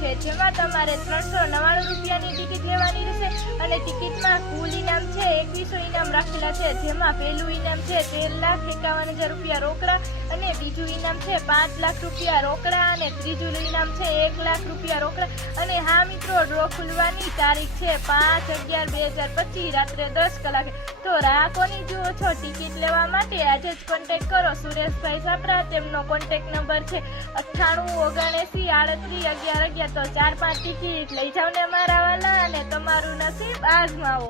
છે, જેમાં તમારે 399 રૂપિયાની ટિકિટ લેવાની રહેશે અને ટિકિટમાં કુલ ઇનામ છે 2100 ઇનામ રાખેલા છે, જેમાં પહેલું ઇનામ છે 13,51,000 રૂપિયા રોકડા અને બીજું ઇનામ છે 5 લાખ રૂપિયા રોકડા અને ત્રીજું ઇનામ છે 1 લાખ રૂપિયા રોકડા। અને હા મિત્રો, ડ્રો ખુલવાની તારીખ છે 5/11/2025 રાત્રે 10 કલાકે। તો રાહ કોની જુઓ છો? ટિકિટ લેવા માટે આજે જ કોન્ટેક્ટ કરો સુરેશભાઈ સાપરા। તેમનો કોન્ટેક્ટ નંબર છે 9879381111। તો 4-5 ટિકિટ લઈ જાવ ને મારા વાલા, અને તમારું નસીબ આઝમાવો।